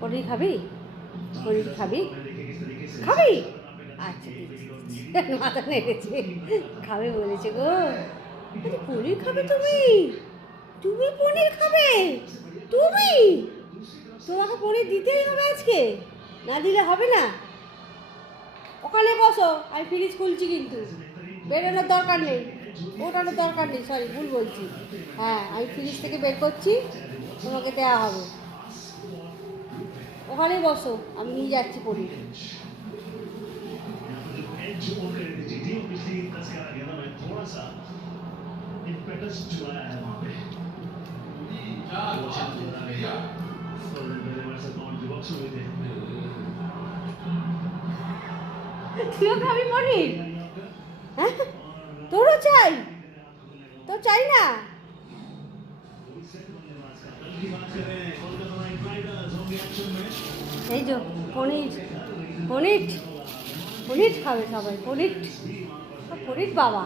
পনির খাবি? পনির খাবি? খাবি? আচ্ছা ঠিক আছে, মাথা নেড়েছে, খাবে বলেছে গো। আরে পনির খাবে তুমি? তুমি পনির খাবে? তুমি? তোমাকে পনির দিতেই হবে আজকে, না দিলে হবে না। ওখানে বসো, আমি ফ্রিজ খুলছি কিন্তু বেরোনোর দরকার নেই, ওঠানোর দরকার নেই, সরি ভুল বলছি। হ্যাঁ, আমি ফ্রিজ থেকে বের করছি, তোমাকে দেওয়া হবে। ওখানেই বসো, আমি নিয়ে যাচ্ছি পনির। তুইও খাবি পনির? হ্যাঁ, তোরও চাই? তোর চাই না? এই যে পনির, পনির, পনির খাবে সবাই, পনির, পনির বাবা।